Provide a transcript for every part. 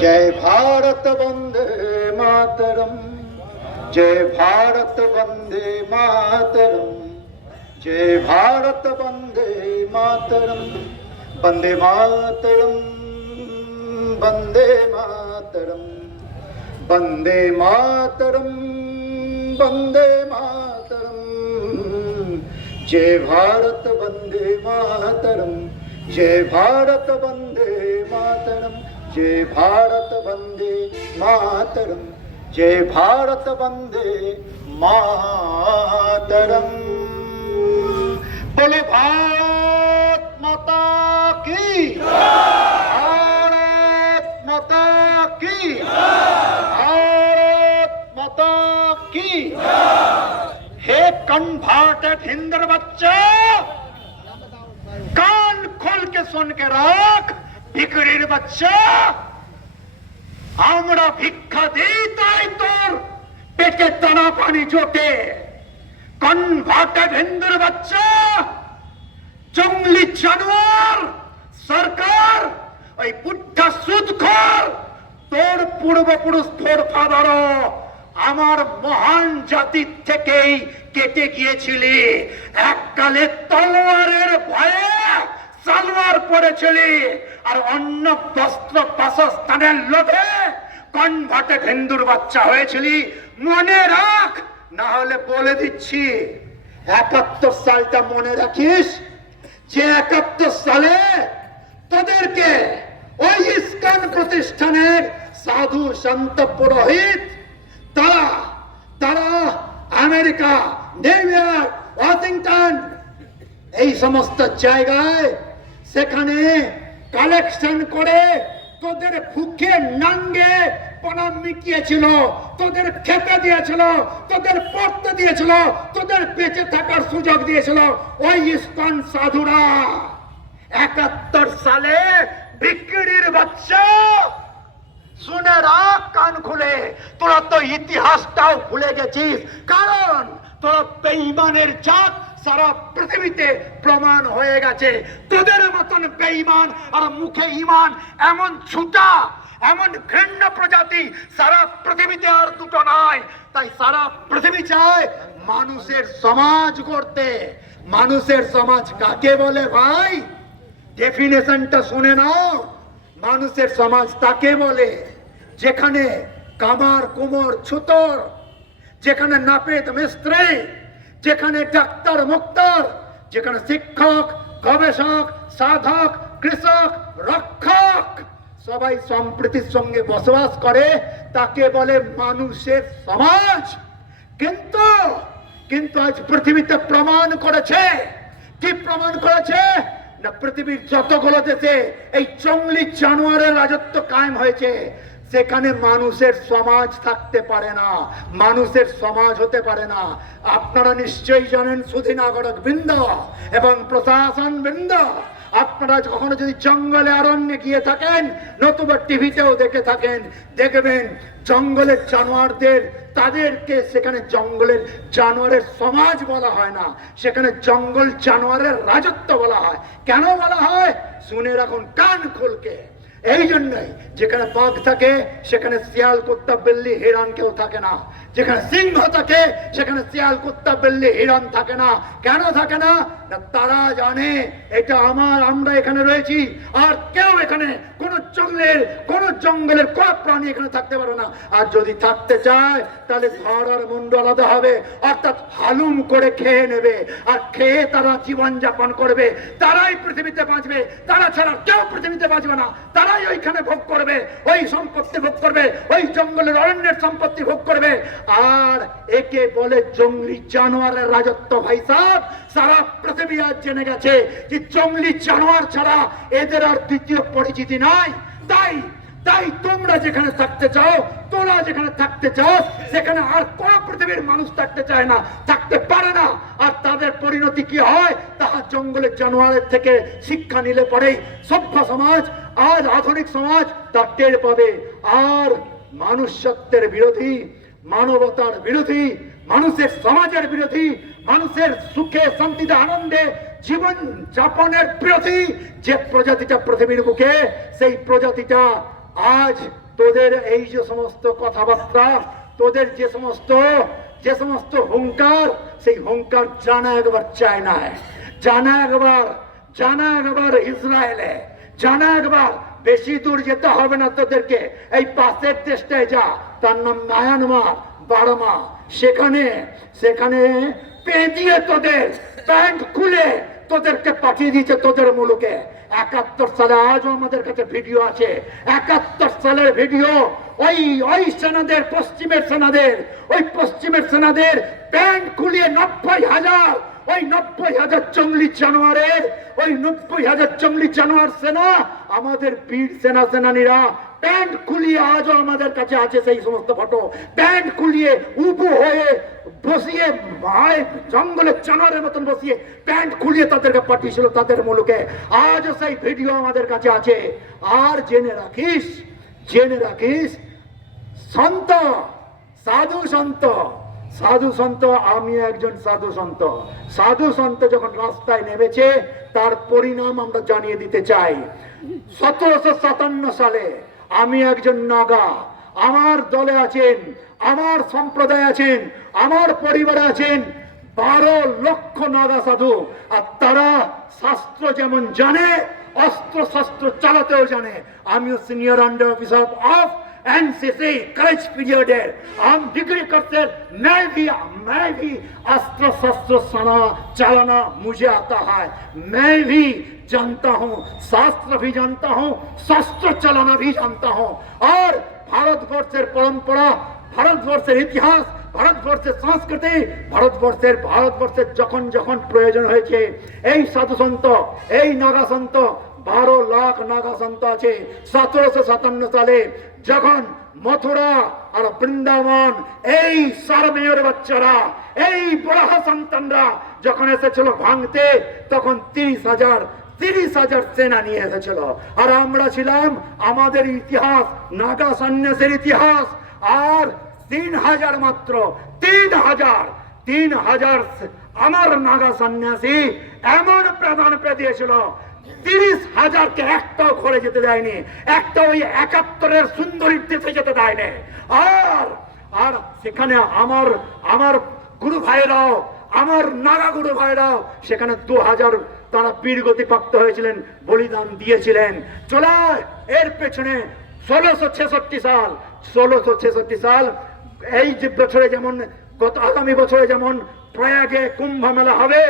जय भारत वंदे मातरम, जय भारत वंदे मातरम, जय भारत वंदे मातरम, वंदे मातरम, वंदे मातरम, वंदे मातरम, वंदे मातरम। जय भारत वंदे मातरम, जय भारत वंदे मातरम, जय भारत वंदे मातरम, जय भारत वंदे मातरम। बोले भारत माता की, भारत माता की, भारत माता की। हे कन्वर्टेड हिंदुर बच्चा, कान खोल के सुन के रख। ভিখারির বাচ্চা, আমরা ভিক্ষা দিই তাই তোর পেটে দানা পানি জোটে। কনভার্টেড হিন্দুর বাচ্চা, জঙ্গলি জানোয়ার সরকার, ওই বুদ্ধা সুদখোর, তোর পূর্বপুরুষ তোর ফাদার আমার মহান জাতি থেকেই কেটে গিয়েছিলি। এককালে তলোয়ারের ভয়ে সালোয়ার পরেছিলি, আর অন্য বস্ত্র বাসস্থানের লোভে কনভার্টেড হিন্দুর বাচ্চা হয়েছিলি। মনে রাখ, না হলে বলে দিচ্ছি। 71 সালটা মনে রাখিস, যে 71 সালে তোদেরকে ওই ইস্কন প্রতিষ্ঠানের সাধু সন্ত পুরোহিত তারা আমেরিকা, নিউ ইয়র্ক, ওয়াশিংটন এই সমস্ত জায়গায় সেখানে কালেকশন করে তোদের ভুখে নাঙ্গে প্রণাম মিটিয়েছিল, তোদের খেতে দিয়েছিল, তোদের পড়তে দিয়েছিল, তোদের বেঁচে থাকার সুযোগ দিয়েছিল ওই ইস্কন সাধুরা। 71 সালে ভিখারির বাচ্চা, শুনে রাখ কান খুলে, তোরা তো ইতিহাসটাও ভুলে গেছিস। কারণ তোরা বেঈমানের জাত সারা পৃথিবীতে প্রমাণ হয়ে গেছে। তোদের মতন বেঈমান আর মুখে ঈমান এমন ছুটা, এমন ঘৃণ্য প্রজাতি সারা পৃথিবীতে আর দুটো নয়। তাই সারা পৃথিবী চায় মানুষের সমাজ গড়তে। মানুষের সমাজ কাকে বলে ভাই? ডেফিনেশনটা শুনে নাও। মানুষের সমাজ তাকে বলে যেখানে কামার কুমোর ছুতর, যেখানে নাপিত মিস্ত্রি, যেখানে ডাক্তার মুক্তার, যেখানে শিক্ষক, গবেষক, সাধক, কৃষক, রক্ষক সবাই সম্প্রীতির সঙ্গে বসবাস করে, তাকে বলে মানুষের সমাজ। কিন্তু আজ পৃথিবীতে প্রমাণ করেছে, কি প্রমাণ করেছে না, পৃথিবীর যতগুলো দেশে এই জঙ্গলি জানোয়ারের রাজত্ব কায়েম হয়েছে, সেখানে মানুষের সমাজ থাকতে পারে না, মানুষের সমাজ হতে পারে না। আপনারা নিশ্চয়ই জানেন সুধী নাগরিক বৃন্দ এবং প্রশাসন বৃন্দ, আপনারা কখনো যদি জঙ্গলে অরণ্যে গিয়ে থাকেন, নতুবা টিভিতেও দেখে থাকেন, দেখবেন জঙ্গলের জানোয়ারদের, তাদেরকে সেখানে জঙ্গলের জানোয়ারের সমাজ বলা হয় না, সেখানে জঙ্গল জানোয়ারের রাজত্ব বলা হয়। কেন বলা হয় শুনে রাখুন কান খুলকে। এই জন্যই যেখানে বাঘ থাকে সেখানে শিয়াল, কুত্তা, বিল্লি, হিরণ কেউ থাকে না। যেখানে সিংহ থাকে সেখানে শিয়াল, কুত্তা, বিল্লি, হিরণ থাকে না। কেন থাকে না? তারা জানে এটা আমরা এখানে রয়েছি, আর কেউ এখানে কোন জঙ্গলের কোন প্রাণী এখানে থাকতে পারে না। আর যদি থাকতে চায় তাহলে ঘর আর মুন্ড আলাদা হবে, অর্থাৎ হালুম করে খেয়ে নেবে, আর খেয়ে তারা জীবন যাপন করবে। তারাই পৃথিবীতে বাঁচবে, তারা ছাড়া কেউ পৃথিবীতে বাঁচবে না। তারাই ওইখানে ভোগ করবে, ওই সম্পত্তি ভোগ করবে, ওই জঙ্গলের অরণ্যের সম্পত্তি ভোগ করবে। আর একে বলে জঙ্গলি জানোয়ারের রাজত্ব। ভাই সাহেব, সারা পৃথিবী আজ জেনে গেছে যে জঙ্গলি জানোয়ার ছাড়া এদের আর দ্বিতীয় পরিচিতি নাই। তাই তোমরা যেখানে থাকতে চাও, তোরা যেখানে থাকতে চাও, সেখানে আর কোন পৃথিবীর মানুষ থাকতে চায় না, থাকতে পারে না। আর তাদের পরিণতি কি হয় তাহা জঙ্গলের জানোয়ারের থেকে শিক্ষা নিলে পরেই সভ্য সমাজ, আজ আধুনিক সমাজ তার টের পাবে। আর মানুষ্যত্বের বিরোধী, মানবতার বিরোধী, মানুষের সমাজের বিরোধী, মানুষের সুখে শান্তিতে আনন্দে জীবন যাপনের বিরোধী যে প্রজাতিটা পৃথিবীর বুকে, সেই প্রজাতিটা আজ তোদের এই যে সমস্ত কথাবার্তা, তোদের যে সমস্ত হুঙ্কার, সেই হুঙ্কার জানা একবার চায়নায়, জানা একবার ইসরায়েলে, জানা একবার। বেশি দূর যেতে হবে না তোদেরকে, এই পাশের দেশটায় যা, তার নাম মায়ানমার, বার্মা। সেখানে পেঁচিয়ে তোদের প্যান্ট খুলে তোদেরকে পাঠিয়ে দিয়েছে তোদের মুলুকে। 71 সালে আজও আমাদের কাছে ভিডিও আছে, 71 সালের ভিডিও। ওই সেনাদের, পশ্চিমের সেনাদের প্যান্ট খুলিয়ে 90,000, ওই 90,000 জঙ্গলি জানোয়ারের, ওই 90,000 জঙ্গলি জানোয়ার সেনা, আমাদের বীর সেনানীরা প্যান্ট খুলিয়ে আজও আমাদের কাছে আছে সেই সমস্ত ফটো। প্যান্ট খুলিয়ে উবু হয়ে বসিয়ে, জঙ্গলের জানোয়ারের মতন বসিয়ে প্যান্ট খুলিয়ে তাদেরকে পাঠিয়েছিল তাদের মুলুকে। আজও সেই ভিডিও আমাদের কাছে আছে। আর জেনে রাখিস সন্ত, সাধু সন্ত, আমি একজন সাধু সন্ত যখন রাস্তায় নেমেছে, তার পরিণাম আমরা জানিয়ে দিতে চাই। 1757 সালে আমি একজন নাগা, আমার দলে আছেন, আমার সম্প্রদায় আছেন, আমার পরিবারে আছেন 12 লক্ষ নাগা সাধু। আর তারা শাস্ত্র যেমন জানে, অস্ত্র শস্ত্র চালাতেও জানে। আমিও senior under officer of NCC college period है, हम डिग्री करते, मैं भी अस्त्र शस्त्र चलाना मुझे आता है। मैं भी जानता हूँ, शास्त्र भी जानता हूँ, शस्त्र चलाना भी जानता हूँ। और भारतवर्षेर परंपरा, भारतवर्षेर इतिहास, ভারতবর্ষের সংস্কৃতি, ভারতবর্ষের যখন যখন প্রয়োজন হয়েছে, এই সাধু সন্ত, এই নাগা সন্ত, 12 লাখ নাগা সন্ত আছে। 1757 সালে যখন মথুরা আর বৃন্দাবন, এই সারমেয়ের বাচ্চারা, এই বড়া সন্তানরা যখন এসেছিল ভাঙতে, তখন 30,000 সেনা নিয়ে এসেছিল। আর আমরা ছিলাম, আমাদের ইতিহাস নাগা সন্ন্যাসের ইতিহাস। আর 3,000 মাত্র, 3,000 আমার নাগা সন্ন্যাসী এমন প্রাধান্য পেয়ে দিয়েছিল, 30,000কে একটাও ঘরে যেতে দেয়নি, একটা ওই 71-এর সুন্দরীর দেশে যেতে দেয়নি। আর সেখানে আমার গুরু ভাইরাও, আমার নাগা গুরু ভাইরাও সেখানে 2000 তারা বীরগতি প্রাপ্ত হয়েছিলেন, বলিদান দিয়েছিলেন। চলে এর পেছনে 1666 সাল, এই যে বছরে যেমন আগামী বছরে যেমন প্রয়াগে কুম্ভ মেলা হবে,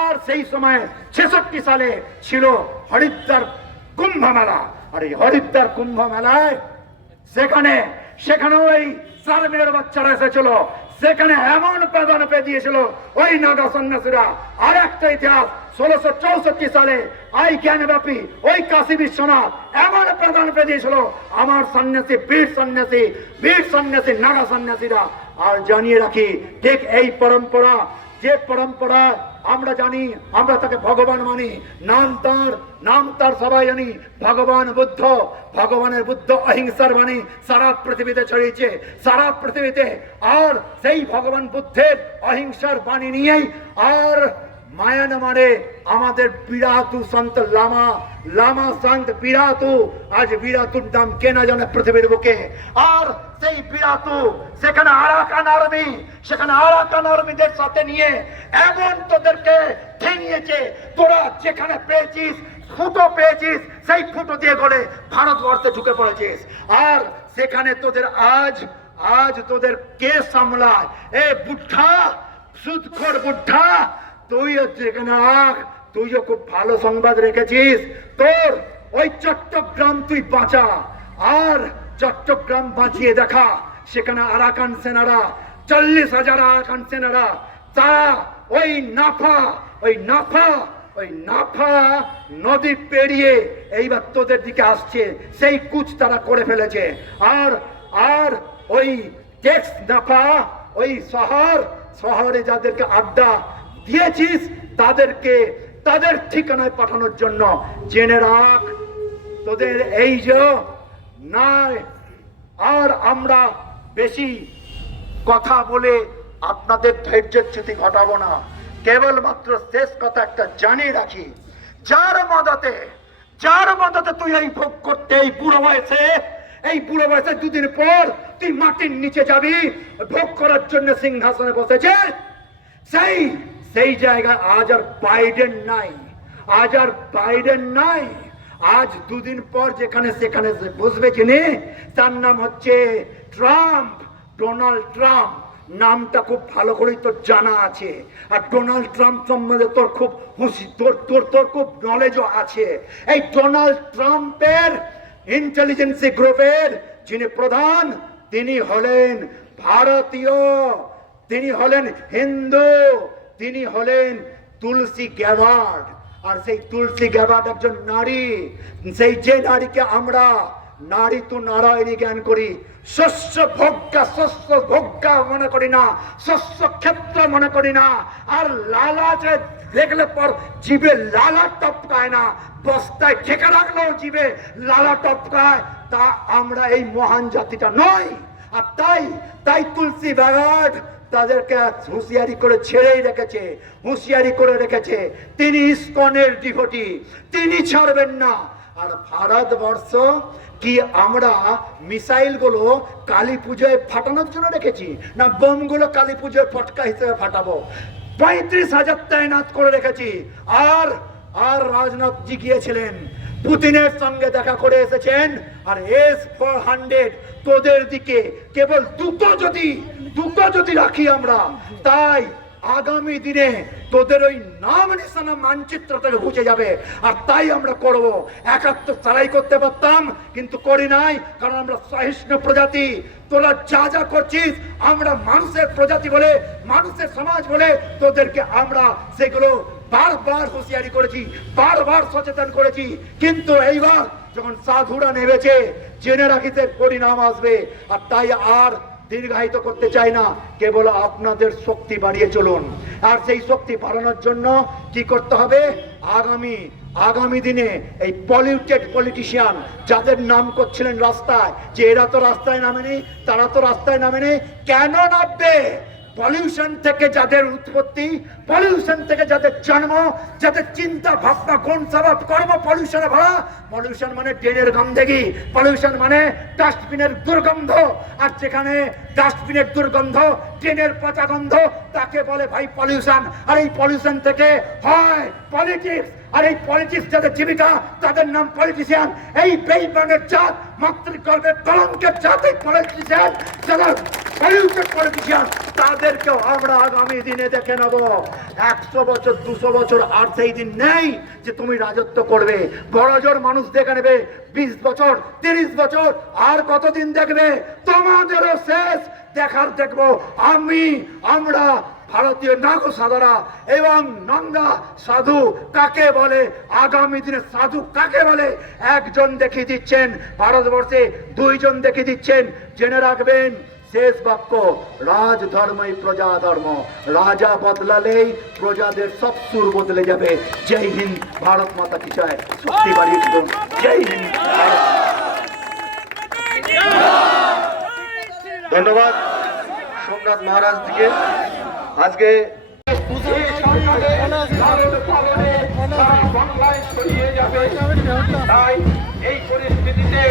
আর সেই সময় 66 সালে ছিল হরিদ্বার কুম্ভ মেলা। আর এই হরিদ্বার কুম্ভ মেলায় সেখানে ওই সারমেয়ের বাচ্চারা এসেছিল, সেখানে এমন প্রাধান্য পেয়ে দিয়েছিল ওই নাগা সন্ন্যাসীরা। আর একটা ইতিহাস, 1664 সালে আই জ্ঞানব্যাপী ওই কাশী বিশ্বনাথ এমন প্রাধান্য পেয়ে দিয়েছিল আমার সন্ন্যাসী, বীর সন্ন্যাসী নাগা সন্ন্যাসীরা। আর জানিয়ে রাখি, ঠিক এই পরম্পরা, যে পরম্পরা আমরা জানি, আমরা তাকে ভগবান মানি, নাম তার সবাই জানি, ভগবানের বুদ্ধ অহিংসার বাণী সারা পৃথিবীতে ছড়িয়েছে, সারা পৃথিবীতে। আর সেই ভগবান বুদ্ধের অহিংসার বাণী নিয়েই আর মায়ানমারে আমাদের বিরাতু সন্ত লামা সন্ত বিরাতু, আজ বিরাতুর দাম কে না জানে পৃথিবীর বুকে। আর সেই বিরাতু সেখানে আরাকান আর্মিদের সাথে নিয়ে এমন তোদেরকে ঠেঙিয়েছে, তোরা যেখানে পেয়েছিস, ফুটো পেয়েছিস, সেই ফুটো দিয়ে গলে ভারতবর্ষে ঢুকে পড়েছিস। আর সেখানে তোদের আজ তোদের কে সামলায়? এ বুদ্ধা, সুদখোর বুদ্ধা, তুইও যেখানে তুইও খুব ভালো সংবাদ রেখেছিস। তোর ওই চট্টগ্রাম তুই বাঁচা, আর চট্টগ্রাম বাঁচিয়ে দেখা। সেখানে আরাকান সেনারা, 40,000 আরাকান সেনারা, তারা ওই নাফা নদী পেরিয়ে এইবার তোদের দিকে আসছে, সেই কুচ তারা করে ফেলেছে। আর ওই টেক্স নাফা, ওই শহরে যাদেরকে আড্ডা দিয়েছিস, তাদের ঠিকানায় পাঠানোর জন্য জেনে রাখ, তোদের এই যে নাই। আর আমরা বেশি কথা বলে আপনাদের ধৈর্যচ্যুতি ঘটাবো না, কেবলমাত্র শেষ কথা একটা জানিয়ে রাখি, যার মদতে তুই এই ভোগ করতে, এই বুড়ো বয়সে এই বুড়ো বয়সে দুদিন পর তুই মাটির নিচে যাবি ভোগ করার জন্য সিংহাসনে বসেছে। সেই সেই জায়গায় আজ আর বাইডেন নাই, আজ আর বাইডেন নাই। আজ দুদিন পর যেখানে সেখানে বসবে যিনি, তার নাম হচ্ছে ট্রাম্প, ডোনাল্ড ট্রাম্প। নামটা খুব ভালো করেই তোর জানা আছে, আর ডোনাল্ড ট্রাম্প সম্বন্ধে তোর খুব তোর খুব নলেজও আছে। এই ডোনাল্ড ট্রাম্পের ইন্টেলিজেন্সি গ্রুপের যিনি প্রধান, তিনি হলেন ভারতীয়, তিনি হলেন হিন্দু, তিনি হলেন তুলসী গ্যাবার্ড। আর সেই তুলসী গ্যাবার্ড একজন নারী, সেই যে নারীকে আমরা নারী তো নারায়ণী জ্ঞান করি, শস্য ভোগ্যা মনে করি না, শস্য ক্ষেত্র মনে করি না। আর লালাচে দেখলে পর জিভে লালা টপকায় না, বস্তায় ঢেকে রাখলেও জিভে লালা টপকায়, তা আমরা এই মহান জাতিটা নয়। আর তাই তুলসী গ্যাবার্ড তাদেরকে হুঁশিয়ারি করে ছেড়েই রেখেছে, হুঁশিয়ারি করে রেখেছে। তিনি ইসকনের ডিভোটি, তিনি ছাড়বেন না। আর ভারতবর্ষ কি আমরা মিসাইল গুলো কালী পুজোয় ফাটানোর জন্য রেখেছি, না বোমগুলো কালী পুজোয় ফটকা হিসেবে ফাটাবো? 35,000 তাইনাত করে রেখেছি। আর রাজনাথজি গিয়েছিলেন, পুতিনের সঙ্গে দেখা করে এসেছেন। আর S-400 তোদের দিকে কেবল দুটো যদি রাখি আমরা, তাই আগামী দিনে তোদের ওই নাম নিশানা মানচিত্র থেকে ঘুচে যাবে। আর তাই আমরা করব। 71 সালাই করতে পারতাম, কিন্তু করি নাই, কারণ আমরা সহিষ্ণু প্রজাতি। তোরা যা যা করছিস, আমরা মানুষের প্রজাতি বলে, মানুষের সমাজ বলে তোদেরকে আমরা সেগুলো বারবার হুঁশিয়ারি করেছি, বারবার সচেতন করেছি। কিন্তু এইবার যখন সাধুরা নেমেছে, জেনে রাখিতে পরিণাম আসবে। আর তাই আর দীর্ঘায়িত করতে চাই না, কেবল আপনাদের শক্তি বাড়িয়ে চলুন। আর সেই শক্তি বাড়ানোর জন্য কি করতে হবে? আগামী দিনে এই পলিউটেড পলিটিশিয়ান যাদের নাম করছিলেন রাস্তায়, যে এরা তো রাস্তায় নামেনি, তারা তো রাস্তায় নামেনি, কেন নামবে? পলিউশন থেকে যাদের উৎপত্তি, পলিউশন থেকে যাদের জন্ম, যাদের চিন্তা ভাবনা কোন স্বভাব কর্ম পলিউশনে ভরা। পলিউশন মানে ড্রেনের গন্ধেগি, পলিউশন মানে ডাস্টবিনের দুর্গন্ধ। আর যেখানে ডাস্টবিনের দুর্গন্ধ, ট্রেনের পচা গন্ধ, তাকে বলে ভাই পলিউশন। আর এই পলিউশন থেকে হয় পলিটিক্স। আর এই পলিটিক্স যাদের জীবিকা, তাদের নাম পলিটিশিয়ান। এই বেইমানের জাত, মাতৃগর্ভের কলঙ্কের জাত এই পলিটিশিয়ান, যারা পলিউটেড পলিটিশিয়ান, তাদেরকেও আমরা আগামী দিনে দেখে নেব। 100 বছর 200 বছর আর সেই দিন নেই যে তুমি রাজত্ব করবে। বড় জোর মানুষ দেখে নেবে 20 বছর 30 বছর, আর কতদিন দেখবে? তোমাদেরও শেষ দেখবো আমরা ভারতীয় নাগ সাধুরা এবং নন্দা সাধু কাকে বলে, আগামী দিনে সাধু কাকে বলে একজন দেখিয়ে দিচ্ছেন ভারতবর্ষে, 2 জন দেখিয়ে দিচ্ছেন। জেনে রাখবেন শেষ বাক্য, রাজধর্মই প্রজা ধর্ম। রাজা বদলালেই প্রজাদের সব সুর বদলে যাবে। জয় হিন্দ, ভারত মাতা কি জয়। শক্তি বাড়িয়ে দিন। জয় হিন্দ। ধন্যবাদ সোমনাথ মহারাজ দিকে। আজকে তাই এই পরিস্থিতিতে